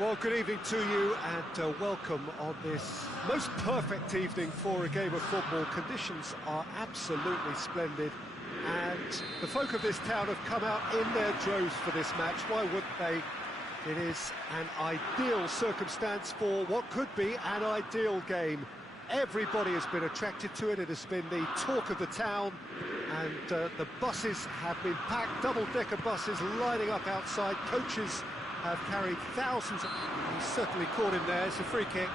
Well, good evening to you and welcome on this most perfect evening for a game of football. Conditions are absolutely splendid and the folk of this town have come out in their droves for this match. Why wouldn't they? It is an ideal circumstance for what could be an ideal game. Everybody has been attracted to it. It has been the talk of the town and the buses have been packed, double-decker buses lining up outside. Coaches have carried thousands. He's certainly caught him there. It's a free kick.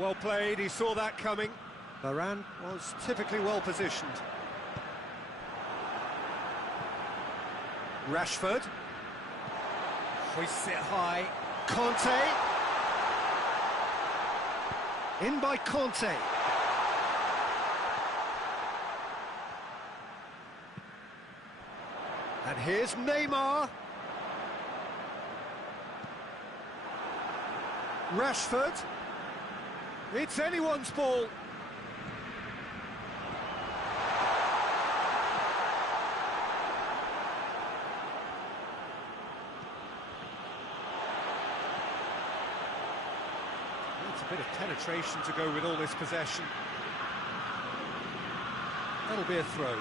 Well played, he saw that coming. Varane was typically well positioned. Rashford. Hoists it high. Conte. In by Conte. And here's Neymar. Rashford. It's anyone's ball. It's a bit of penetration to go with all this possession. That'll be a throw.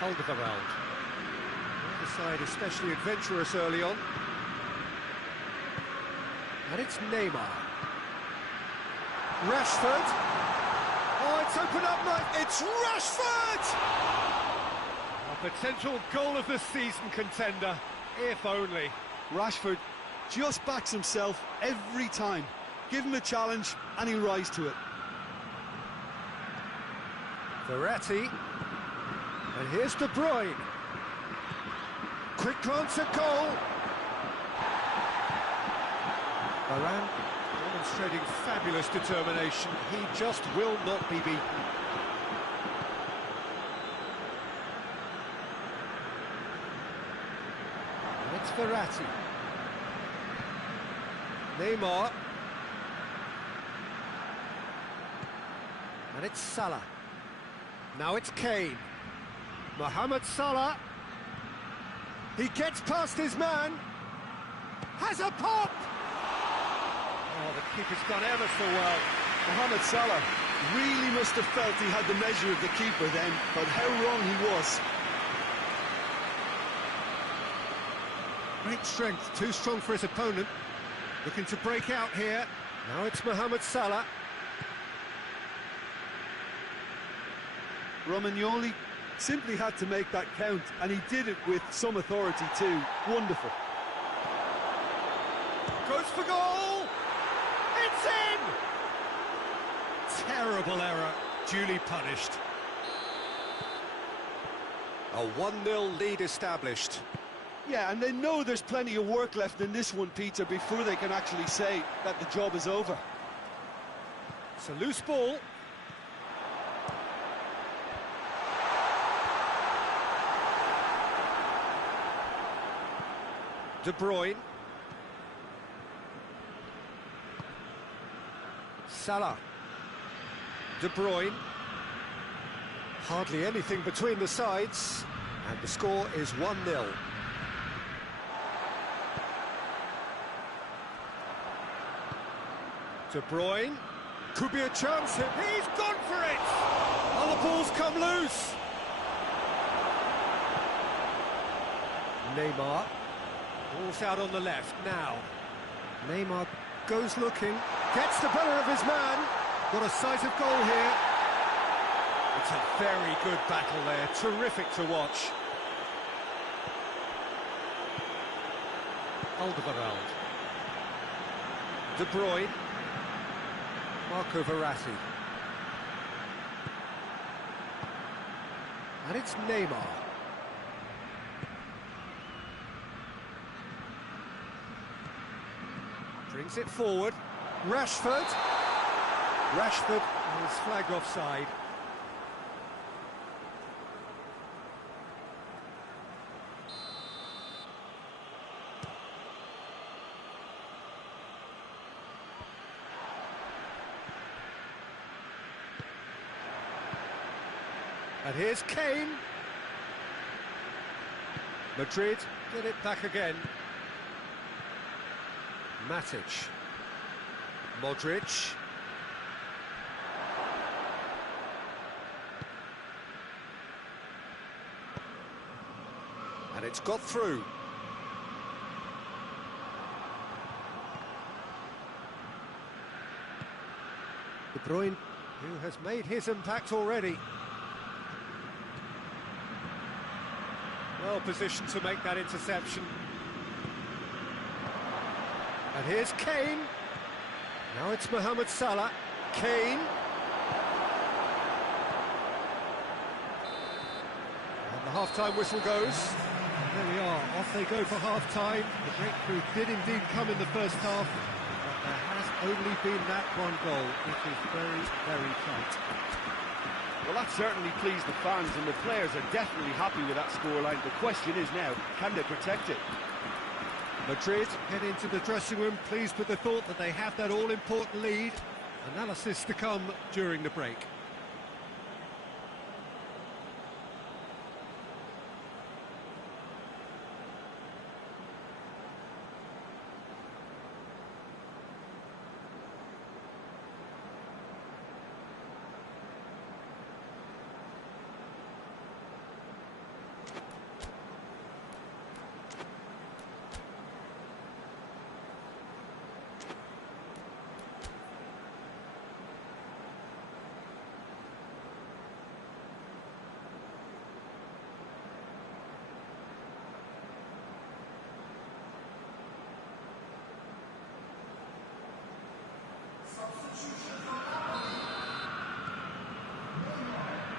Alderweireld. The side especially adventurous early on. And it's Neymar. Rashford. Oh, it's opened up nice. It's Rashford! A potential goal of the season contender, if only. Rashford just backs himself every time. Give him a challenge and he'll rise to it. Verratti. And here's De Bruyne. Quick glance at goal. Varane demonstrating fabulous determination. He just will not be beaten. And it's Verratti. Neymar. And it's Salah. Now it's Kane. Mohamed Salah. He gets past his man. Has a pop! Oh, the keeper's done ever so well. Mohamed Salah really must have felt he had the measure of the keeper then, but how wrong he was. Great strength, too strong for his opponent. Looking to break out here. Now it's Mohamed Salah. Romagnoli simply had to make that count, and he did it with some authority too. Wonderful. Goes for goal! It's in! Terrible error, duly punished. A 1-0 lead established. Yeah, and they know there's plenty of work left in this one, Peter, before they can actually say that the job is over. It's a loose ball. De Bruyne. Salah. De Bruyne. Hardly anything between the sides. And the score is 1-0. De Bruyne. Could be a chance. He's gone for it! Oh, the ball's come loose. Neymar. Ball's out on the left now. Neymar goes looking, gets the better of his man. Got a sight of goal here. It's a very good battle there, terrific to watch. Alderweireld. De Bruyne. Marco Verratti. And it's Neymar. Brings it forward. Rashford. Rashford is flagged offside. And here's Kane. Madrid get it back again. Matic. Modric. And it's got through. De Bruyne, who has made his impact already. Well positioned to make that interception. And here's Kane. Now it's Mohamed Salah. Kane. And the half-time whistle goes. There we are, off they go for half-time. The breakthrough did indeed come in the first half, but there has only been that one goal. It is very, very tight. Well, that certainly pleased the fans, and the players are definitely happy with that scoreline. The question is now, can they protect it? Madrid head into the dressing room, pleased with the thought that they have that all-important lead. Analysis to come during the break.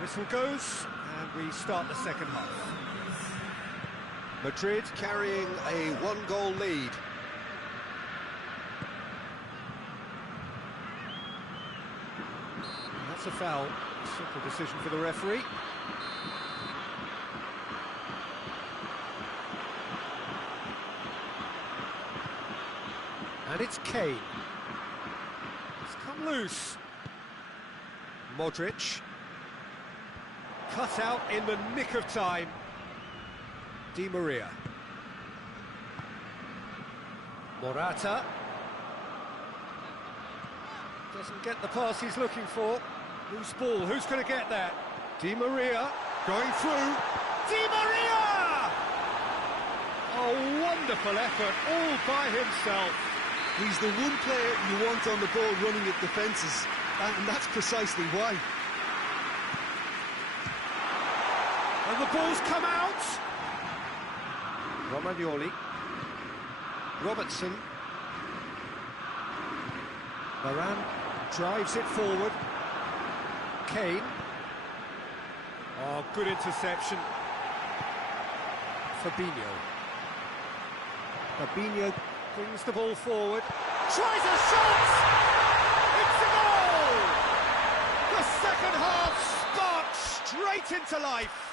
Whistle goes, and we start the second half. Madrid carrying a one-goal lead. And that's a foul. Simple decision for the referee. And it's Kane. It's come loose. Modric. Cut out in the nick of time. Di Maria. Morata. Doesn't get the pass he's looking for. Loose ball, who's going to get that? Di Maria going through. Di Maria! A wonderful effort, all by himself. He's the one player you want on the ball running at defences, and that's precisely why. And the ball's come out. Romagnoli. Robertson. Varane drives it forward. Kane. Oh, good interception. Fabinho. Fabinho brings the ball forward. Tries a shot! It's a goal! The second half sparks straight into life.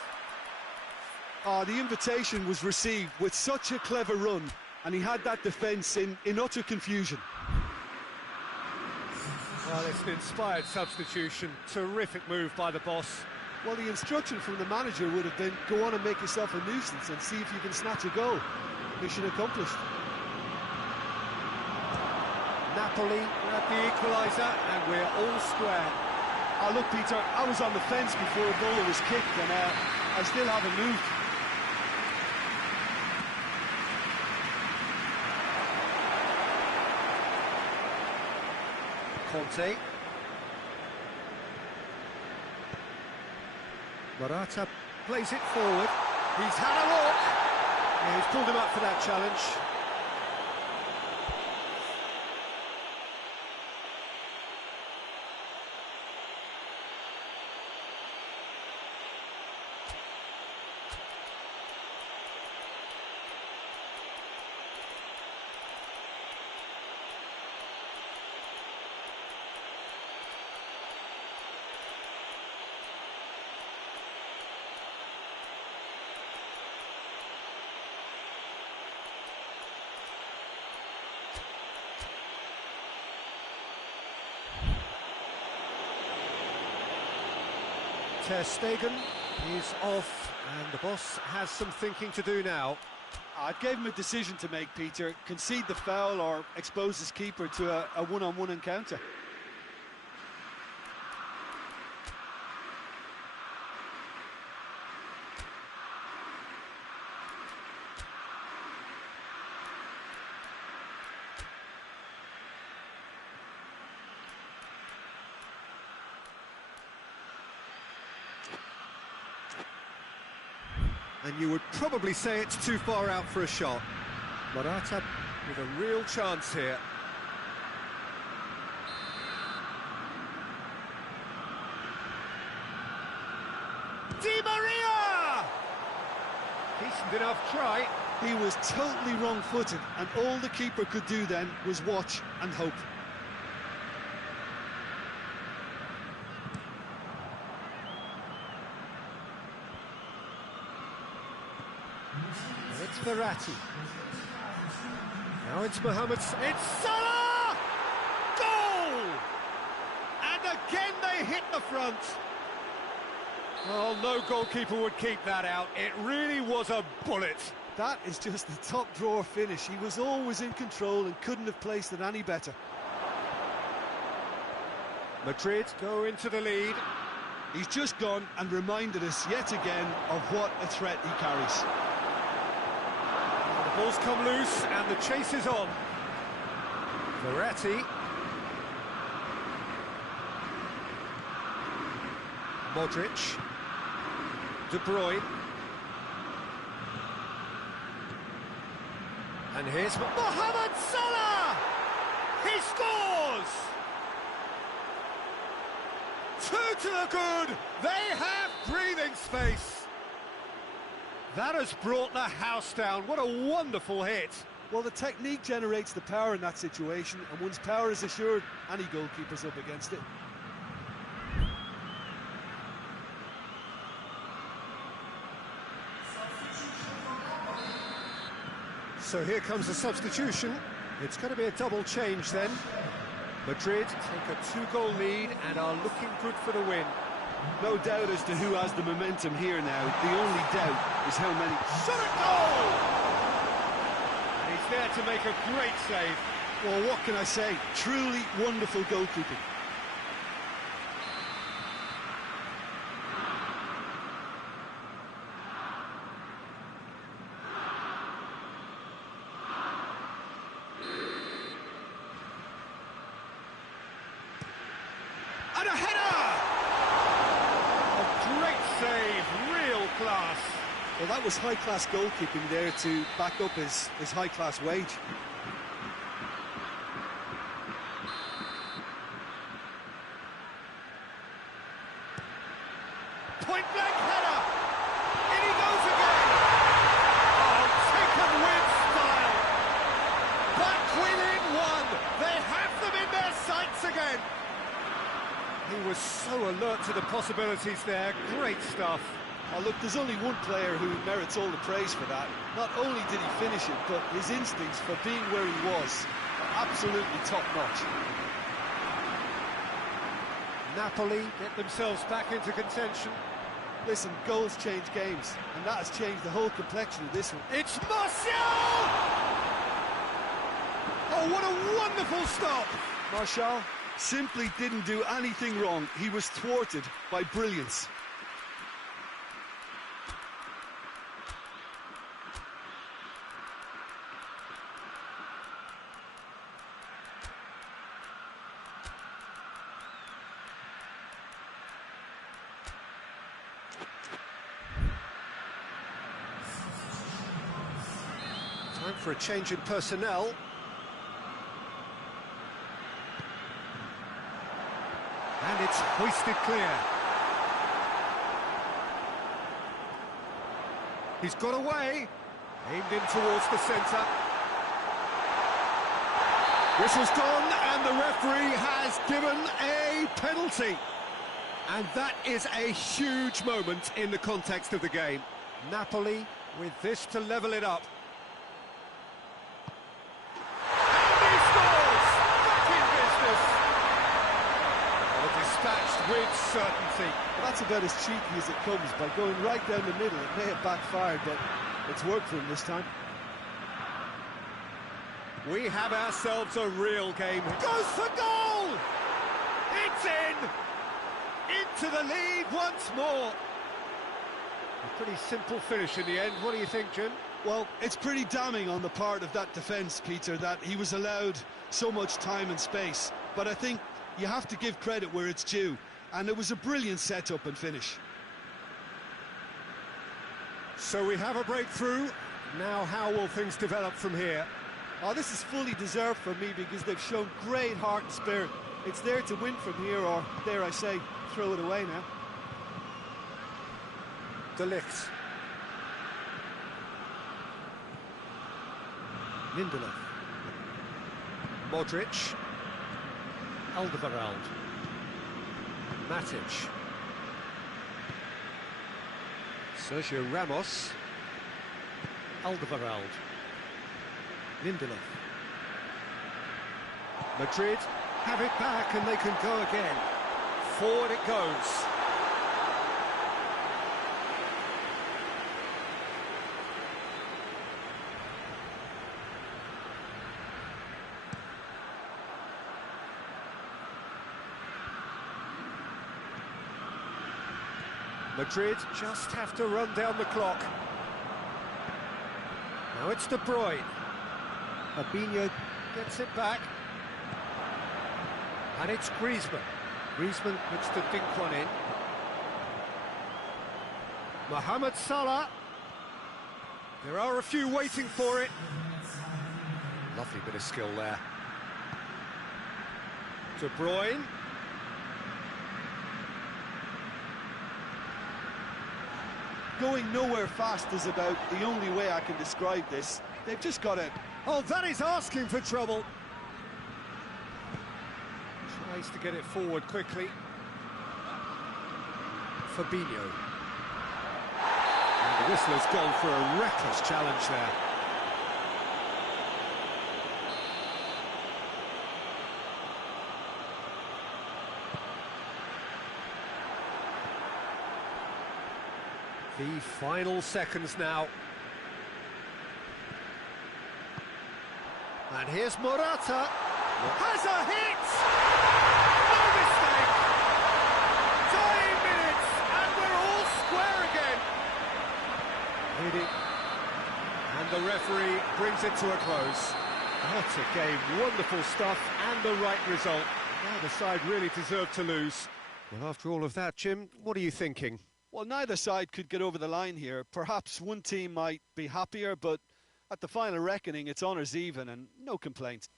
The invitation was received with such a clever run, and he had that defence in utter confusion. Well, it's an inspired substitution. Terrific move by the boss. Well, the instruction from the manager would have been, go on and make yourself a nuisance and see if you can snatch a goal. Mission accomplished. Napoli at the equaliser, and we're all square. Oh, look, Peter, I was on the fence before a ball was kicked, and I still haven't moved. Conte. Morata plays it forward. He's had a look. Yeah, he's pulled him up for that challenge. Ter Stegen. He's off, and the boss has some thinking to do now. I'd give him a decision to make, Peter. Concede the foul or expose his keeper to a one-on-one encounter. And you would probably say it's too far out for a shot. Morata with a real chance here. Di Maria! Decent enough try. He was totally wrong-footed, and all the keeper could do then was watch and hope. It's Verratti. Now it's Mohamed. It's Salah! Goal! And again they hit the front. Oh, no goalkeeper would keep that out. It really was a bullet. That is just the top drawer finish. He was always in control and couldn't have placed it any better. Madrid go into the lead. He's just gone and reminded us yet again of what a threat he carries. The ball's come loose and the chase is on. Verratti. Modric. De Bruyne. And here's Mohamed Salah! He scores! 2 to the good! They have breathing space! That has brought the house down. What a wonderful hit. Well, the technique generates the power in that situation, and once power is assured, any goalkeeper's up against it. So here comes the substitution. It's going to be a double change then. Madrid take a 2-goal lead and are looking good for the win. No doubt as to who has the momentum here now. The only doubt is how many. Shot at goal! And he's there to make a great save. Well, what can I say? Truly wonderful goalkeeping. And a header! A great save, real class. Well, that was high-class goalkeeping there to back up his high-class wage. Point-blank header! In he goes again! Oh, taken with style! Back within one! They have them in their sights again! He was so alert to the possibilities there. Great stuff. Oh, look, there's only one player who merits all the praise for that. Not only did he finish it, but his instincts for being where he was are absolutely top-notch. Napoli get themselves back into contention. Listen, goals change games, and that has changed the whole complexion of this one. It's Martial! Oh, what a wonderful stop! Martial simply didn't do anything wrong. He was thwarted by brilliance. Time for a change in personnel. And it's hoisted clear. He's got away. Aimed in towards the centre. Whistle's gone and the referee has given a penalty. And that is a huge moment in the context of the game. Napoli with this to level it up. dispatched with certainty. Well, that's about as cheeky as it comes. By going right down the middle, it may have backfired, but it's worked for him this time. We have ourselves a real game. Goes for goal! It's in! Into the lead once more. A pretty simple finish in the end. What do you think, Jim? Well, it's pretty damning on the part of that defence, Peter, that he was allowed so much time and space. But I think you have to give credit where it's due. And it was a brilliant set-up and finish. So we have a breakthrough. Now how will things develop from here? Oh, this is fully deserved for me because they've shown great heart and spirit. It's there to win from here, or, dare I say, throw it away now. De Ligt. Lindelof. Modric. Alderweireld. Matic. Sergio Ramos. Alderweireld. Lindelof. Madrid have it back and they can go again. Forward it goes. Madrid just have to run down the clock. Now it's De Bruyne. Fabinho gets it back. And it's Griezmann. Griezmann looks to dink one in. Mohamed Salah. There are a few waiting for it. Lovely bit of skill there. De Bruyne. Going nowhere fast is about the only way I can describe this. They've just got it. Oh, that is asking for trouble. Tries to get it forward quickly. Fabinho. And the whistler's gone for a reckless challenge there. The final seconds now. And here's Morata. Has a hit! No mistake! Dying minutes, and we're all square again. Hit it. And the referee brings it to a close. What a game, wonderful stuff, and the right result. Neither side really deserved to lose. Well, after all of that, Jim, what are you thinking? Well, neither side could get over the line here. Perhaps one team might be happier, but at the final reckoning, it's honours even and no complaints.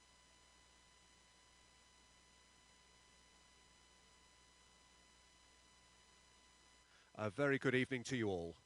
A very good evening to you all.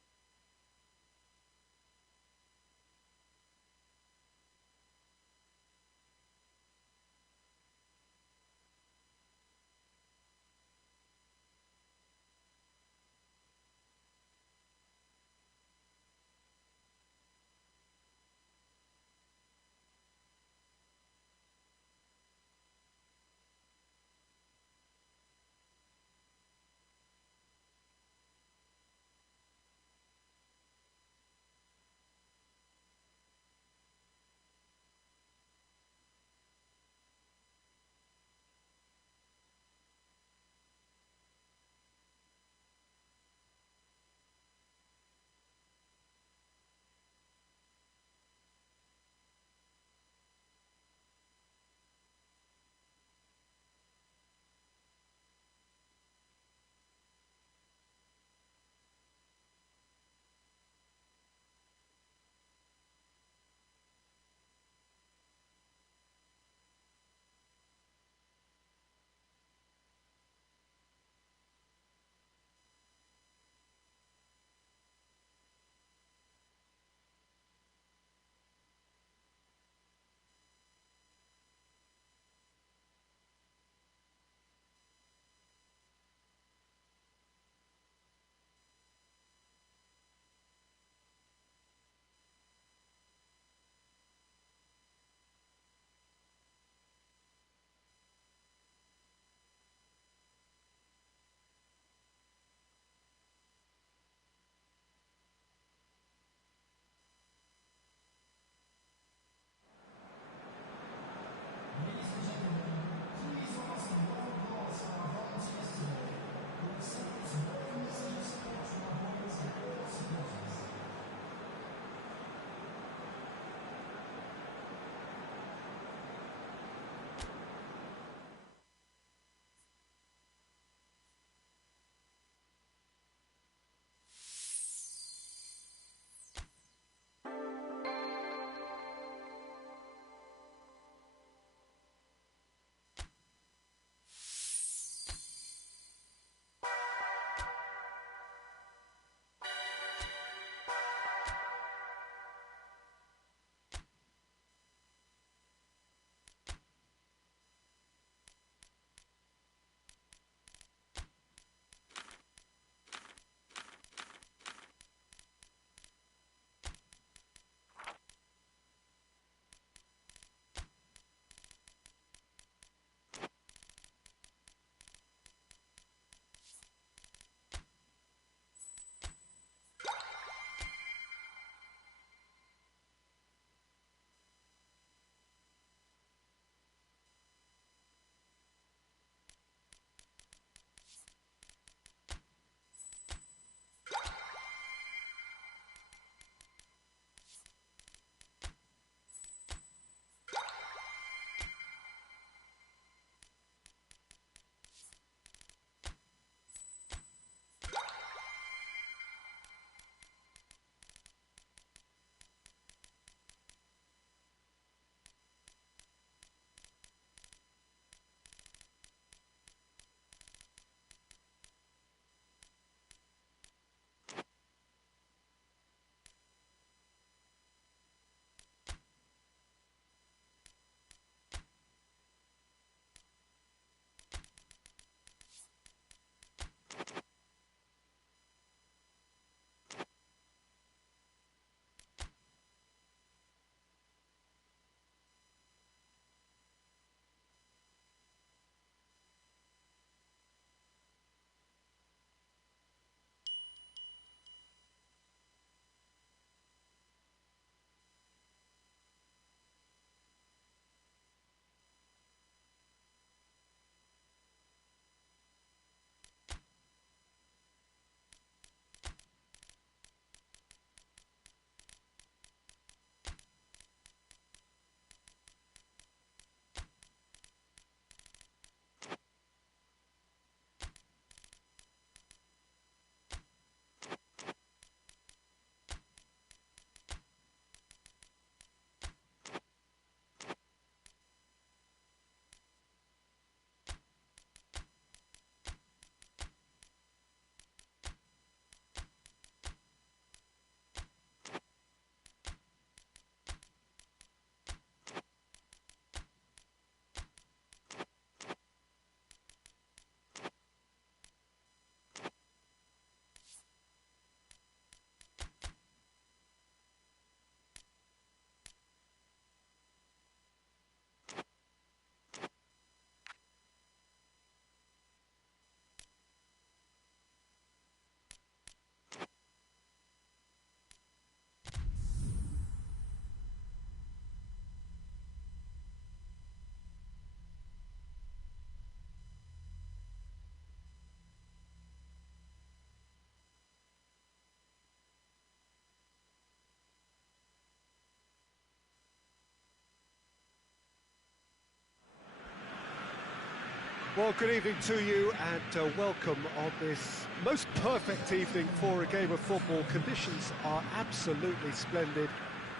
Well, good evening to you and welcome on this most perfect evening for a game of football. Conditions are absolutely splendid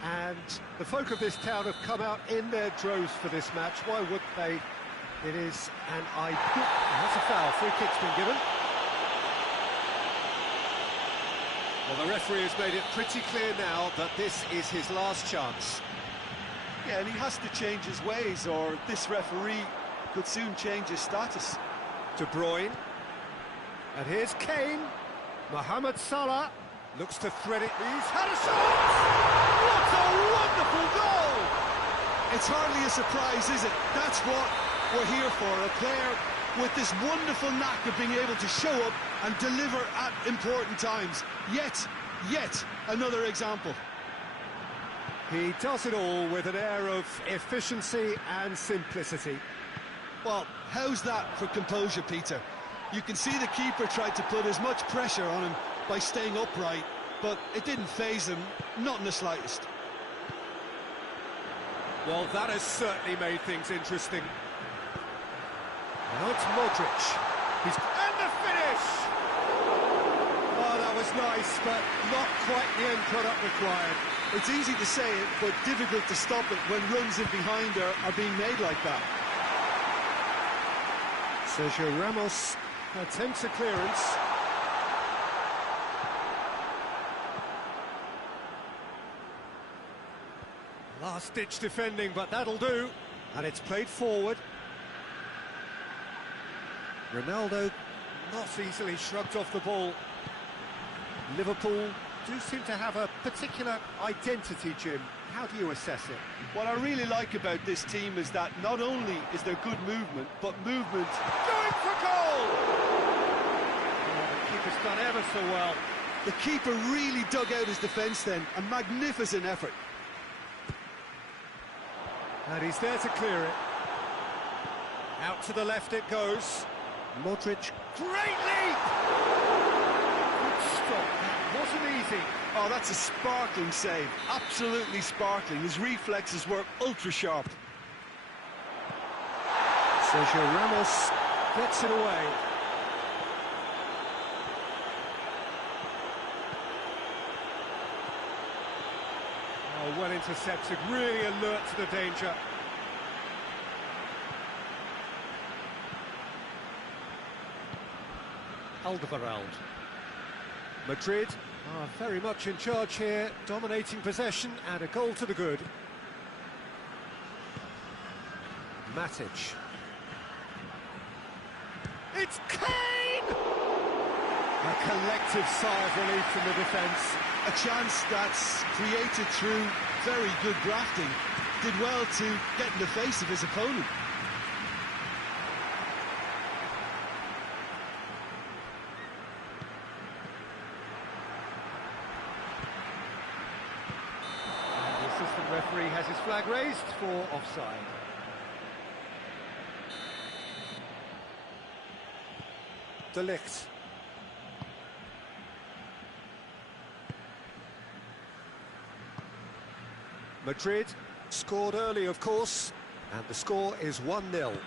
and the folk of this town have come out in their droves for this match. Why wouldn't they? It is an ideal... That's a foul. Free kick's been given. Well, the referee has made it pretty clear now that this is his last chance. Yeah, and he has to change his ways, or this referee could soon change his status. De Bruyne. And here's Kane. Mohamed Salah looks to thread it. He's had a shot! What a wonderful goal! It's hardly a surprise, is it? That's what we're here for, a player with this wonderful knack of being able to show up and deliver at important times. Yet another example. He does it all with an air of efficiency and simplicity. Well, how's that for composure, Peter? You can see the keeper tried to put as much pressure on him by staying upright, but it didn't faze him, not in the slightest. Well, that has certainly made things interesting. Now it's Modric. And the finish! Oh, that was nice, but not quite the end product required. It's easy to say it, but difficult to stop it when runs in behind are being made like that. Sergio Ramos attempts a clearance. Last-ditch defending, but that'll do. And it's played forward. Ronaldo not easily shrugged off the ball. Liverpool do seem to have a particular identity, Jim. How do you assess it? What I really like about this team is that not only is there good movement, but movement going for goal! Oh, the keeper's done ever so well. The keeper really dug out his defence then, a magnificent effort. And he's there to clear it. Out to the left it goes. Modric, great leap! Good stop, that wasn't easy. Oh, that's a sparkling save, absolutely sparkling. His reflexes were ultra-sharp. Sergio Ramos gets it away. Oh, well intercepted, really alert to the danger. Alderweireld. Madrid are very much in charge here, dominating possession and a goal to the good. Matic. It's Kane! A collective sigh of relief from the defence. A chance that's created through very good grafting. Did well to get in the face of his opponent. The referee has his flag raised for offside. De Ligt. Madrid scored early, of course, and the score is 1-0.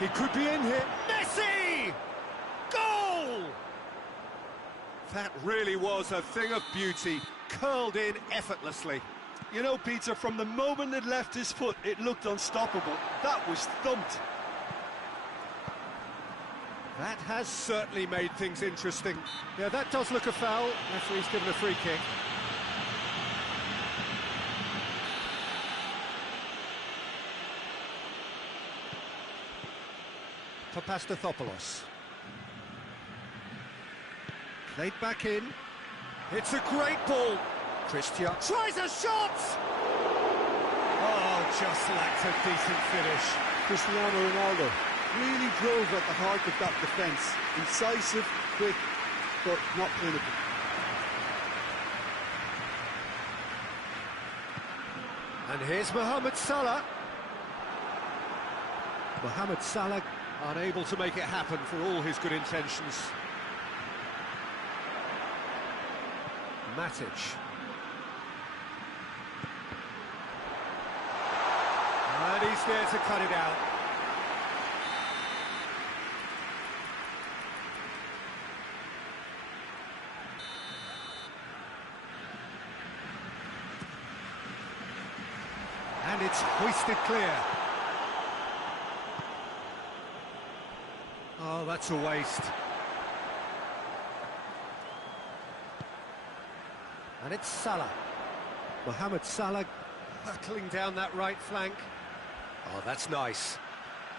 He could be in here. Messi! Goal! That really was a thing of beauty, curled in effortlessly. You know, Peter, from the moment it left his foot, it looked unstoppable. That was thumped. That has certainly made things interesting. Yeah, that does look a foul. Referee's given a free kick. Papastathopoulos. Played back in. It's a great ball. Christian tries a shot! Oh, just lacked a decent finish. Cristiano Ronaldo really drove at the heart of that defence. Incisive, quick, but not clinical. And here's Mohamed Salah. Mohamed Salah unable to make it happen for all his good intentions. Matic. And he's there to cut it out. it's hoisted clear. Oh, that's a waste. And it's Salah. Mohamed Salah hurtling down that right flank. Oh, that's nice.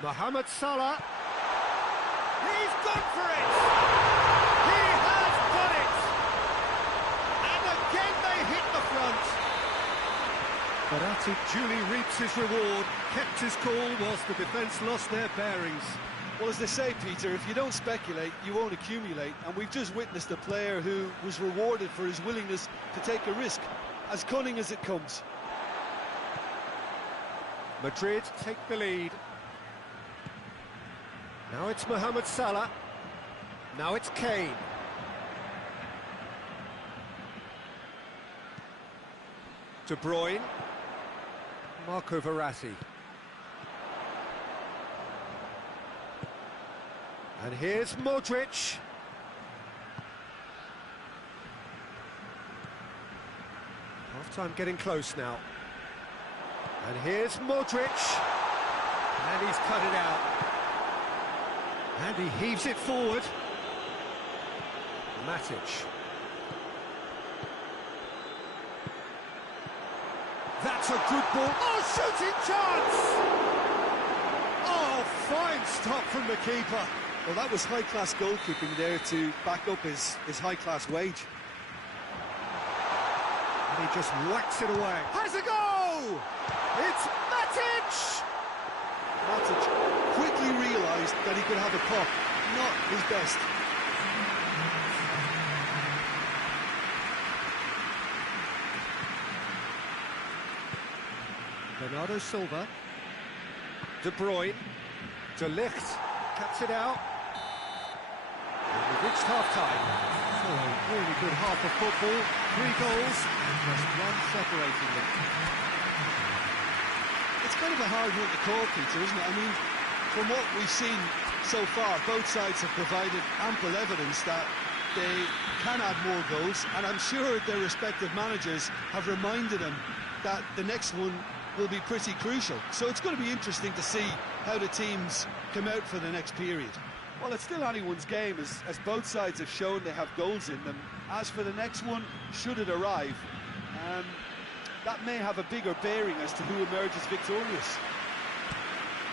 Mohamed Salah. He's gone for it! He has done it! And again they hit the front. Verratti duly reaps his reward, kept his cool whilst the defence lost their bearings. Well, as they say, Peter, if you don't speculate, you won't accumulate. And we've just witnessed a player who was rewarded for his willingness to take a risk, as cunning as it comes. Madrid take the lead. Now it's Mohamed Salah. Now it's Kane. De Bruyne. Marco Verratti. And here's Modric. Half-time getting close now. And here's Modric. And he's cut it out. And he heaves it forward. Matic. That's a good ball. Oh, shooting chance! Oh, fine stop from the keeper. Well, that was high-class goalkeeping there to back up his high-class wage. And he just whacks it away. Has a go! It's Matic! Matic quickly realised that he could have a pop. Not his best. Bernardo Silva. De Bruyne. De Ligt cuts it out. And we've reached half-time. So a really good half of football. 3 goals, and just one separating them. It's kind of a hard one to call, Peter, isn't it? I mean, from what we've seen so far, both sides have provided ample evidence that they can add more goals, and I'm sure their respective managers have reminded them that the next one will be pretty crucial. So it's going to be interesting to see how the teams come out for the next period. Well, it's still anyone's game, as both sides have shown they have goals in them. As for the next one, should it arrive, that may have a bigger bearing as to who emerges victorious.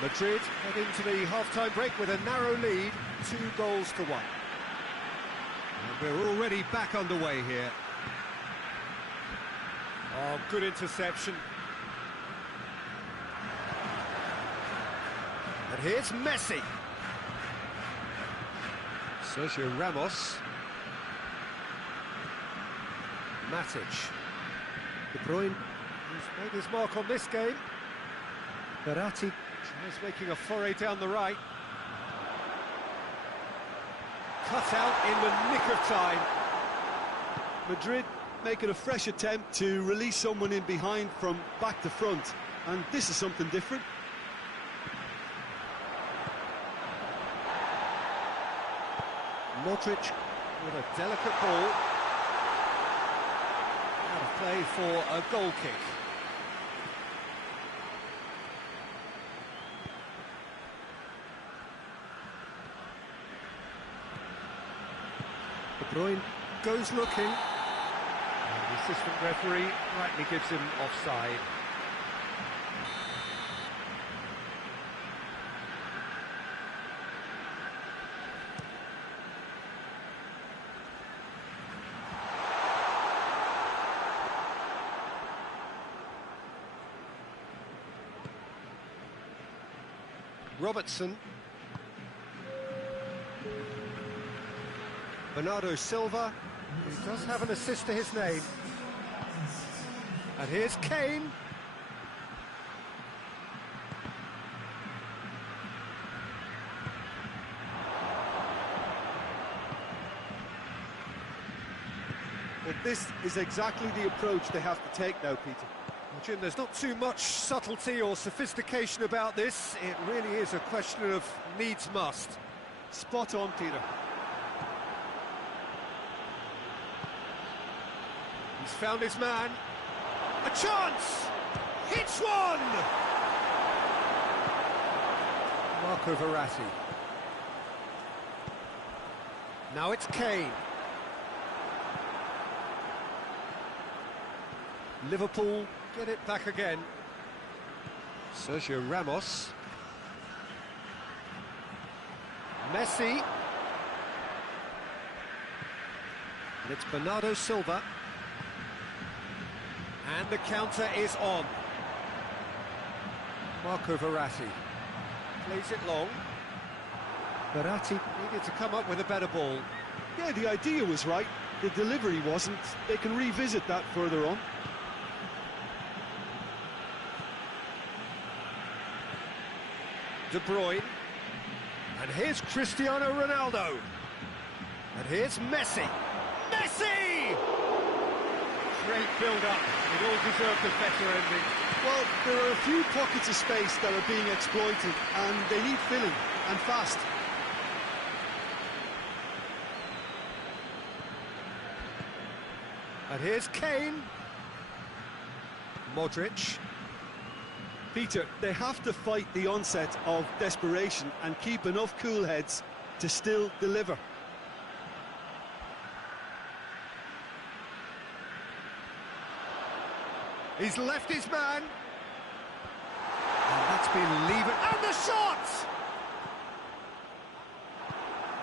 Madrid head into the half-time break with a narrow lead, 2 goals to 1. And we're already back underway here. Oh, good interception. And here's Messi. Sergio Ramos. Matic. De Bruyne, who's made his mark on this game. Verratti tries making a foray down the right. Cut out in the nick of time. Madrid making a fresh attempt to release someone in behind from back to front, and this is something different. Modric with a delicate ball. Out of play for a goal kick. De Bruyne goes looking. And the assistant referee rightly gives him offside. Robertson. Bernardo Silva, he does have an assist to his name. And here's Kane. But this is exactly the approach they have to take now, Peter. Well, Jim, there's not too much subtlety or sophistication about this. It really is a question of needs must. Spot on, Peter. He's found his man. A chance! hits one! Marco Verratti. Now it's Kane. Liverpool get it back again. Sergio Ramos. Messi. And it's Bernardo Silva. And the counter is on. Marco Verratti plays it long. Verratti needed to come up with a better ball. Yeah, the idea was right. The delivery wasn't. They can revisit that further on. De Bruyne. And here's Cristiano Ronaldo. And here's Messi. Messi! Great build-up. It all deserved a better ending. Well, there are a few pockets of space that are being exploited, and they need filling, and fast. And here's Kane. Modric. Peter, they have to fight the onset of desperation and keep enough cool heads to still deliver. He's left his man. And that's been levered. And the shot!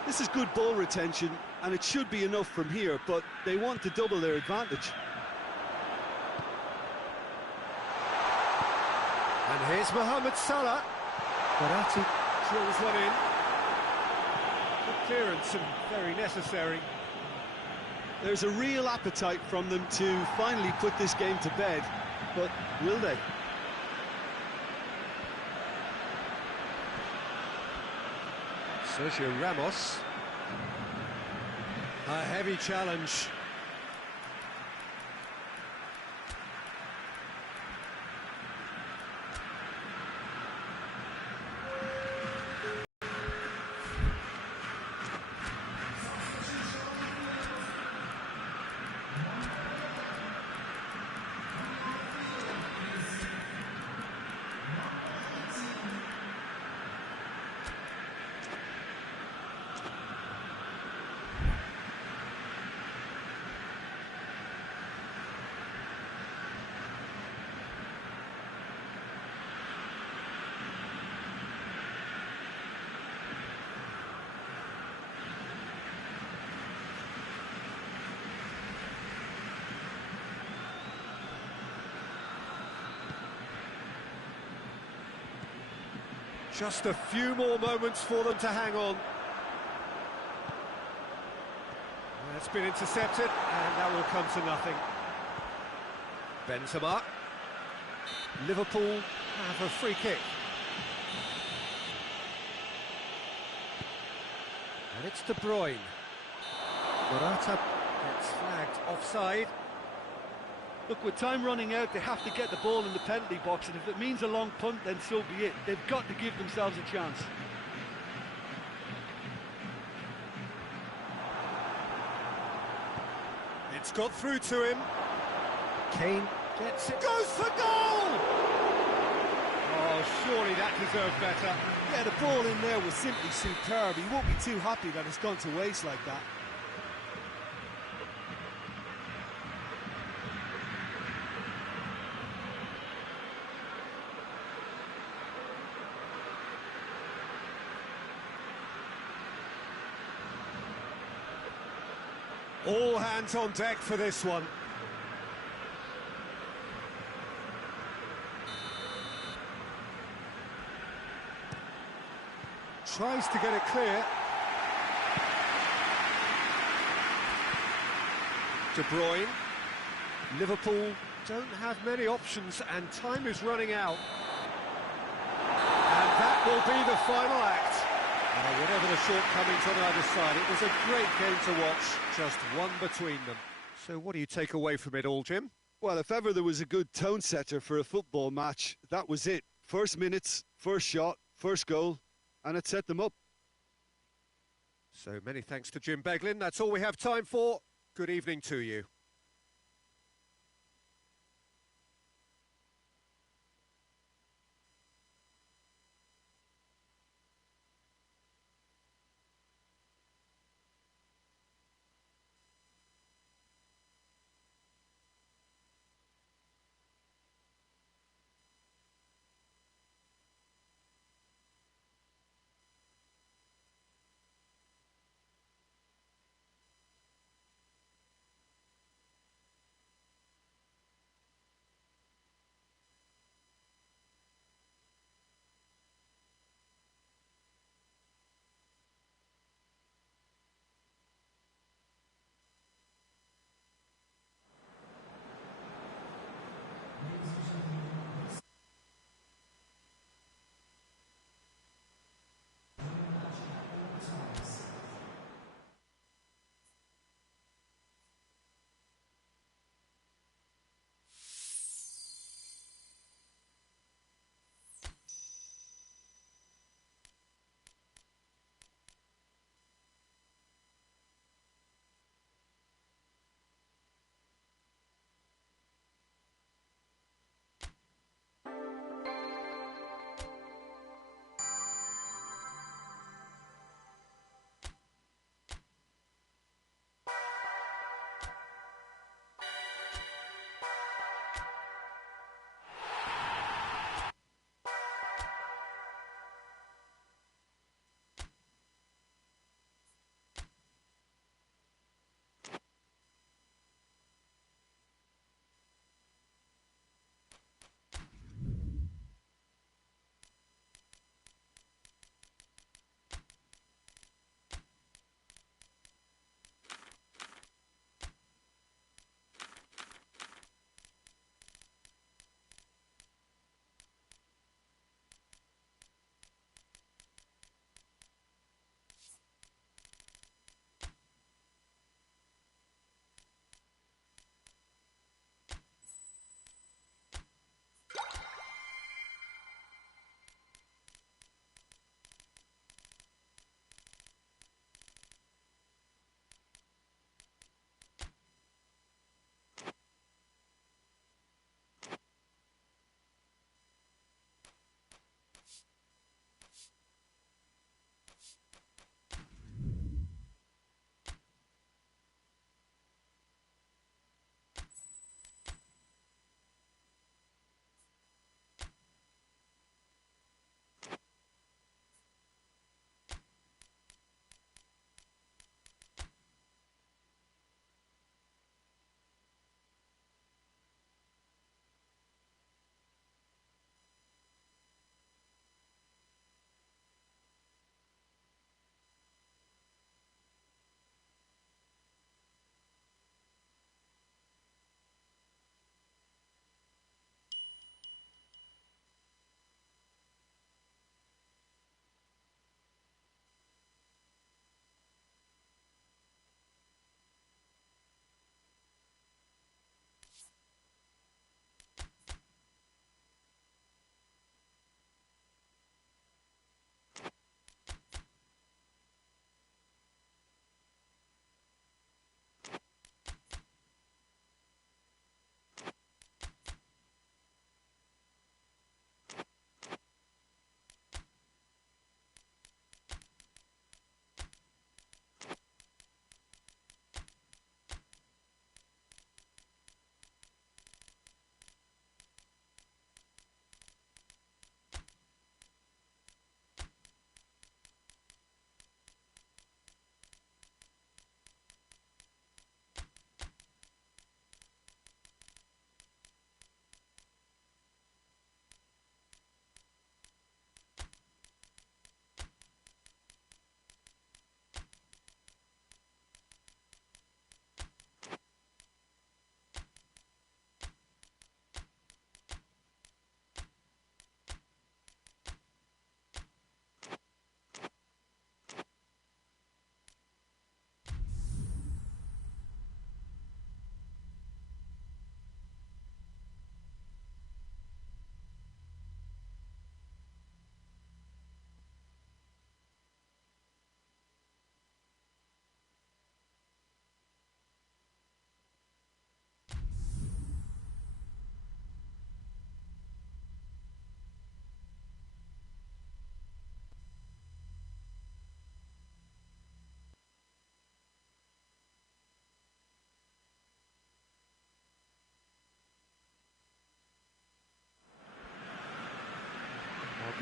This is good ball retention, and it should be enough from here, but they want to double their advantage. And here's Mohamed Salah. Verratti drills one in. Good clearance and very necessary. There's a real appetite from them to finally put this game to bed, but will they? Sergio Ramos. A heavy challenge. Just a few more moments for them to hang on. That's been intercepted, and that will come to nothing. Benzema. Liverpool have a free kick. And it's De Bruyne. Morata gets flagged offside. Look, with time running out, they have to get the ball in the penalty box, and if it means a long punt, then so be it. They've got to give themselves a chance. It's got through to him. Kane gets it. Goes for goal! Oh, surely that deserved better. Yeah, the ball in there was simply superb. He won't be too happy that it's gone to waste like that. All hands on deck for this one. Tries to get it clear. De Bruyne. Liverpool don't have many options and time is running out. And that will be the final act. Whatever the shortcomings on either side, it was a great game to watch, just one between them. So what do you take away from it all, Jim? Well, if ever there was a good tone setter for a football match, that was it. First minutes, first shot, first goal, and it set them up. So many thanks to Jim Beglin. That's all we have time for. Good evening to you.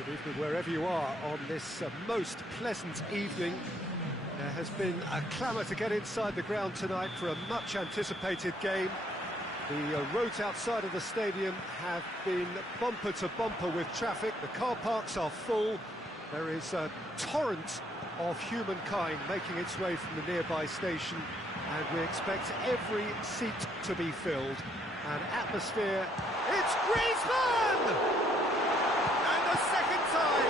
Good evening wherever you are on this most pleasant evening. There has been a clamour to get inside the ground tonight for a much-anticipated game. The roads outside of the stadium have been bumper to bumper with traffic. The car parks are full. There is a torrent of humankind making its way from the nearby station, and we expect every seat to be filled. An atmosphere. It's Griezmann! And a second time!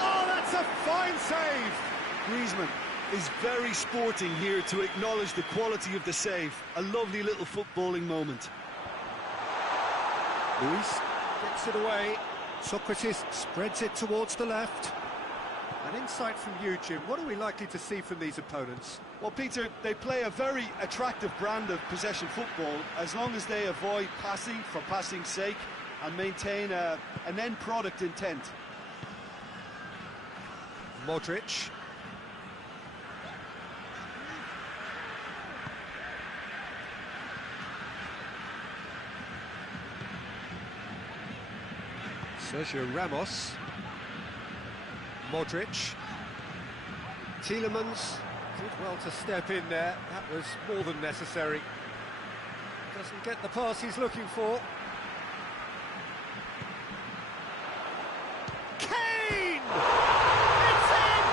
Oh, that's a fine save! Griezmann is very sporting here to acknowledge the quality of the save. A lovely little footballing moment. Luis gets it away. Socrates spreads it towards the left. An insight from you, Jim. What are we likely to see from these opponents? Well, Peter, they play a very attractive brand of possession football as long as they avoid passing for passing's sake and maintain an end product intent. Modric. Sergio Ramos. Modric. Tielemans did well to step in there. That was more than necessary. Doesn't get the pass he's looking for. Kane! It's in!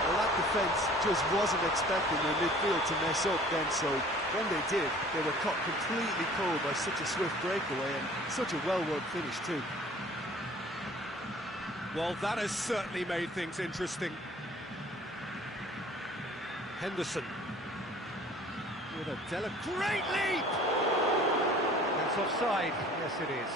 Well, that defence just wasn't expecting their midfield to mess up then, so when they did, they were caught completely cold by such a swift breakaway and such a well-worked finish too. Well, that has certainly made things interesting. Henderson with a great leap! That's offside. Yes, it is.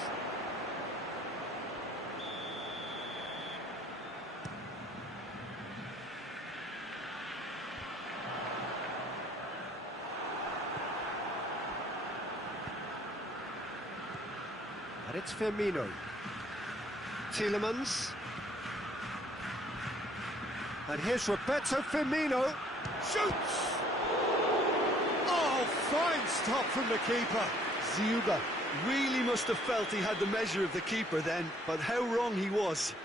And it's Firmino. Tielemans. And here's Roberto Firmino. Shoots! Oh, fine stop from the keeper. Ziuba really must have felt he had the measure of the keeper then, but how wrong he was.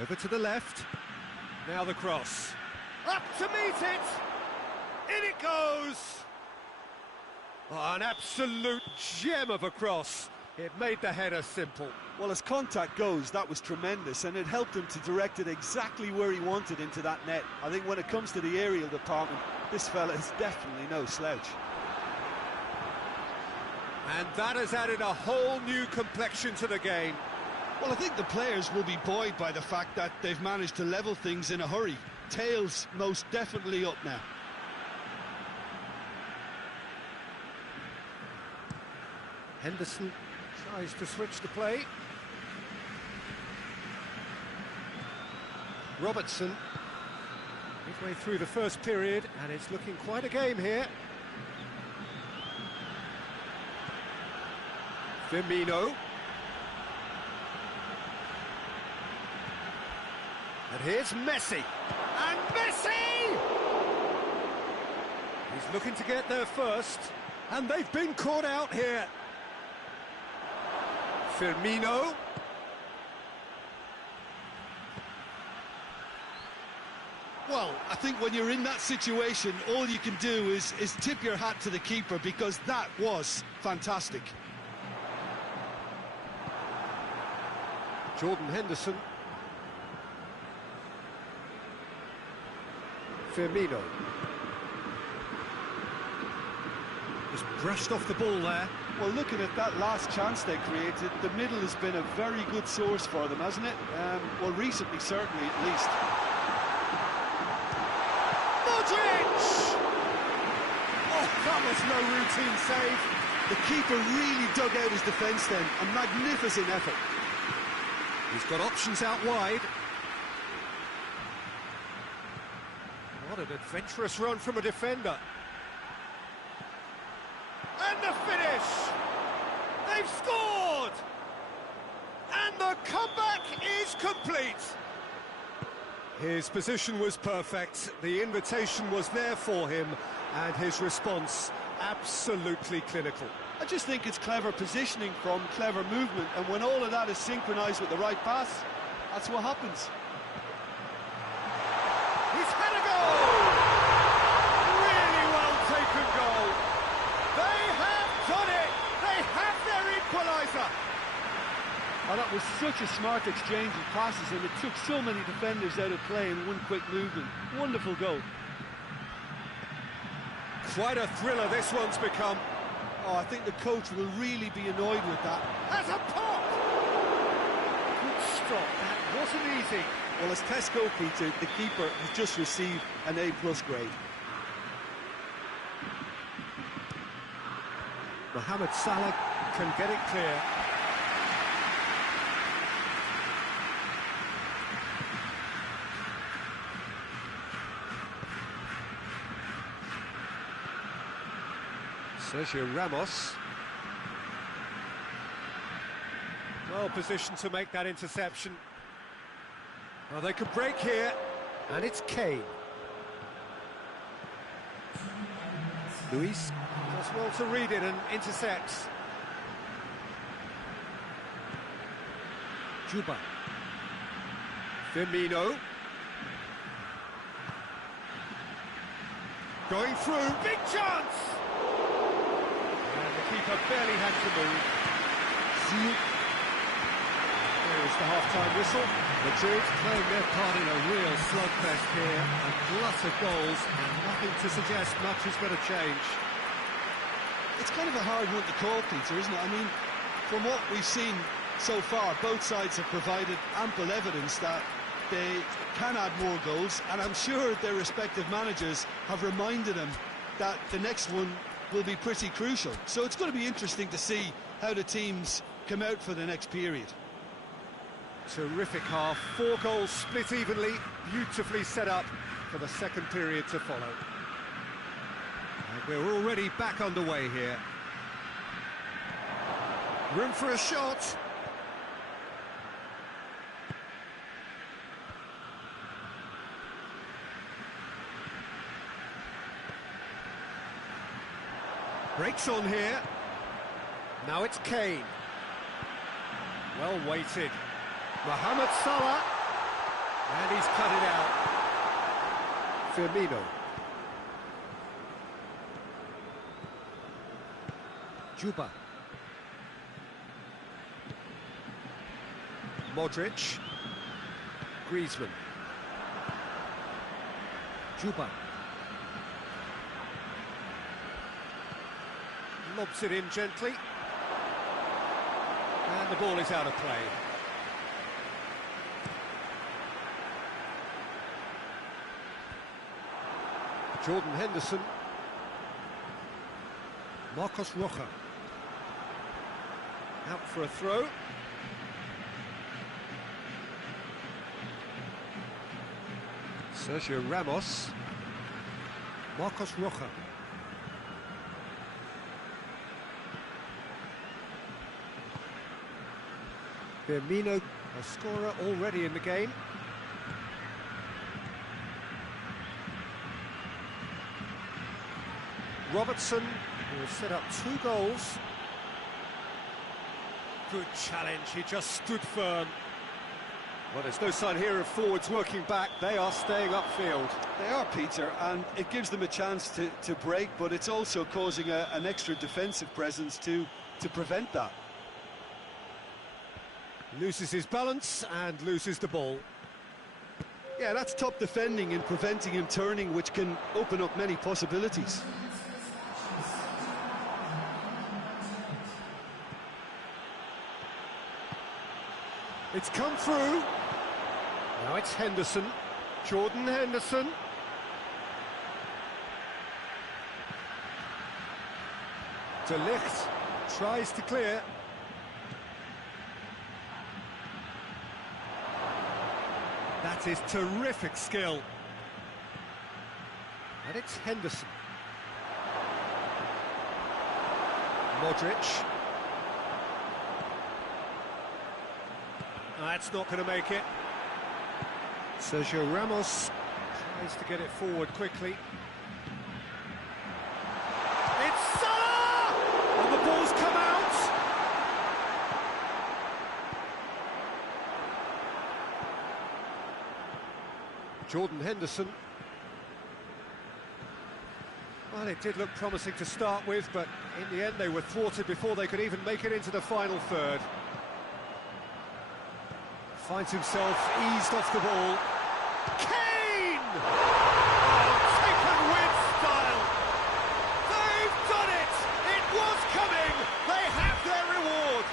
Over to the left. Now the cross. Up to meet it! In it goes! Oh, an absolute gem of a cross. It made the header simple. Well, as contact goes, that was tremendous, and it helped him to direct it exactly where he wanted into that net. I think when it comes to the aerial department, this fella is definitely no slouch. And that has added a whole new complexion to the game. Well, I think the players will be buoyed by the fact that they've managed to level things in a hurry. Tails most definitely up now. Henderson tries to switch the play. Robertson, midway through the first period, and it's looking quite a game here. Firmino. And here's Messi. And Messi! He's looking to get there first, and they've been caught out here. Firmino. Well, I think when you're in that situation, all you can do is tip your hat to the keeper, because that was fantastic. Jordan Henderson. Firmino. Just brushed off the ball there. Well, looking at that last chance they created, the middle has been a very good source for them, hasn't it? Well, recently, certainly, at least. Modric! Oh, that was no routine save. The keeper really dug out his defence then. A magnificent effort. He's got options out wide. What an adventurous run from a defender. And the finish! They've scored! And the comeback is complete! His position was perfect, the invitation was there for him, and his response absolutely clinical. I just think it's clever positioning from clever movement, and when all of that is synchronised with the right pass, that's what happens. He's had a goal! Really well taken goal. They have done it! They have their equaliser! Oh, that was such a smart exchange of passes, and it took so many defenders out of play in one quick movement. Wonderful goal. Quite a thriller this one's become. Oh, I think the coach will really be annoyed with that. Has a pop! Good stop, that wasn't easy. Well, as test goalkeeper, the keeper has just received an A+ grade. Mohamed Salah can get it clear. Sergio Ramos. Well positioned to make that interception. Well, they could break here, and it's Kane. Luis does well to read it and intercepts. Juba. Firmino. Going through, big chance! And the keeper barely had to move. There's the half-time whistle. Madrid playing their part in a real slugfest here. A glut of goals and nothing to suggest much is going to change. It's kind of a hard one to call, Peter, isn't it? I mean, from what we've seen so far, both sides have provided ample evidence that they can add more goals, and I'm sure their respective managers have reminded them that the next one will be pretty crucial. So it's going to be interesting to see how the teams come out for the next period. Terrific half, 4 goals split evenly, beautifully set up for the second period to follow. And we're already back underway here. Room for a shot. Breaks on here. Now it's Kane. Well weighted. Mohamed Salah. And he's cut it out. Firmino. Juba. Modric. Griezmann. Juba. Lobs it in gently. And the ball is out of play. Jordan Henderson. Marcos Rocha. Out for a throw. Sergio Ramos. Marcos Rocha. Firmino, a scorer already in the game. Robertson, who has set up 2 goals. Good challenge, he just stood firm. Well, there's no sign here of forwards working back, they are staying upfield. They are, Peter, and it gives them a chance to break, but it's also causing an extra defensive presence to prevent that. Loses his balance and loses the ball. Yeah, that's top defending and preventing him turning, which can open up many possibilities. It's come through. Now it's Henderson. Jordan Henderson. De Ligt tries to clear. That is terrific skill. And it's Henderson. Modric. That's not going to make it. Sergio Ramos tries to get it forward quickly. It's Salah! And the ball's come out! Jordan Henderson. Well, it did look promising to start with, but in the end they were thwarted before they could even make it into the final third. Finds himself eased off the ball. Kane! Oh, taken with style! They've done it! It was coming! They have their reward!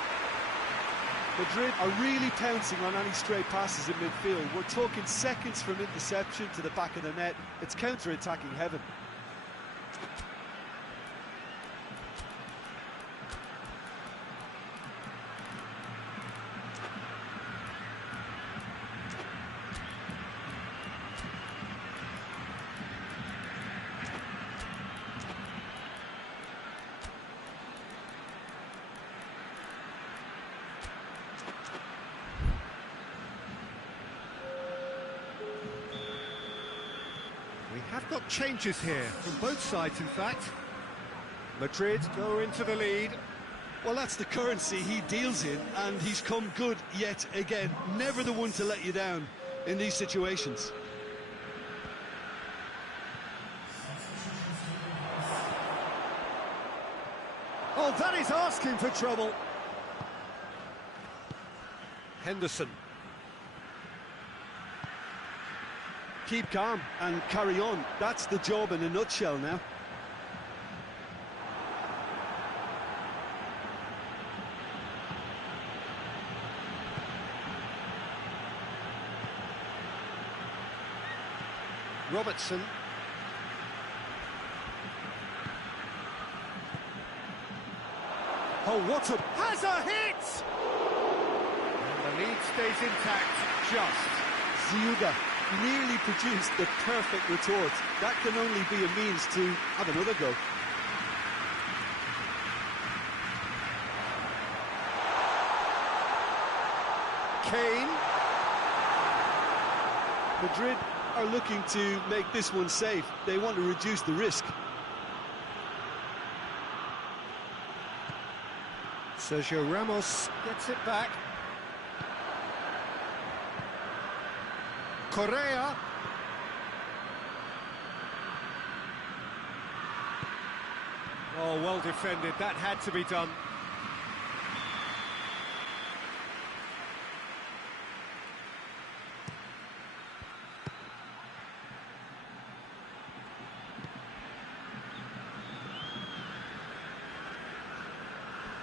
Madrid are really pouncing on any stray passes in midfield. We're talking seconds from interception to the back of the net. It's counter-attacking heaven. We have got changes here, from both sides in fact. Madrid go into the lead. Well, that's the currency he deals in, and he's come good yet again. Never the one to let you down in these situations. Oh, that is asking for trouble. Henderson. Keep calm and carry on. That's the job in a nutshell now. Robertson. Oh, what a... has a hit! And the lead stays intact, just. Ziuda nearly produced the perfect retort. That can only be a means to have another go. Kane. Madrid are looking to make this one safe. They want to reduce the risk. Sergio Ramos gets it back. Correa. Oh, well defended. That had to be done.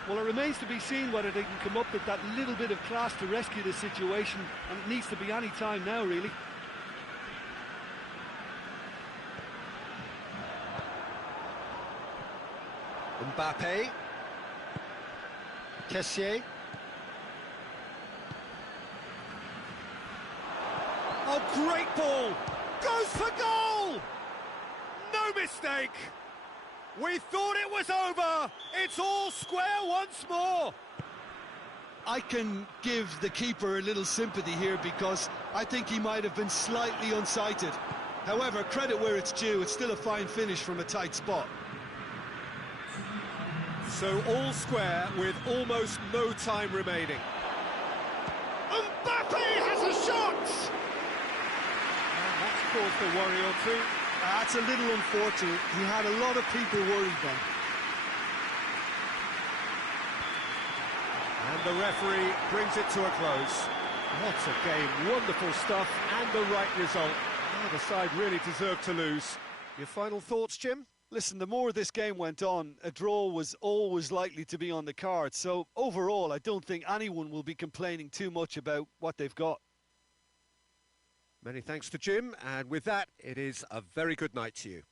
Well, it remains to be seen whether they can come up with that little bit of class to rescue the situation, and it needs to be any time now, really. Mbappe. Kessié. Oh, great ball! Goes for goal! No mistake! We thought it was over! It's all square once more! I can give the keeper a little sympathy here because I think he might have been slightly unsighted. However, credit where it's due, it's still a fine finish from a tight spot. So all square with almost no time remaining. Mbappe has a shot! And that's caused a worry or two. That's a little unfortunate. He had a lot of people worried then. And the referee brings it to a close. What a game, wonderful stuff, and the right result. Neither side really deserved to lose. Your final thoughts, Jim? Listen, the more this game went on, a draw was always likely to be on the card. So overall, I don't think anyone will be complaining too much about what they've got. Many thanks to Jim, and with that, it is a very good night to you.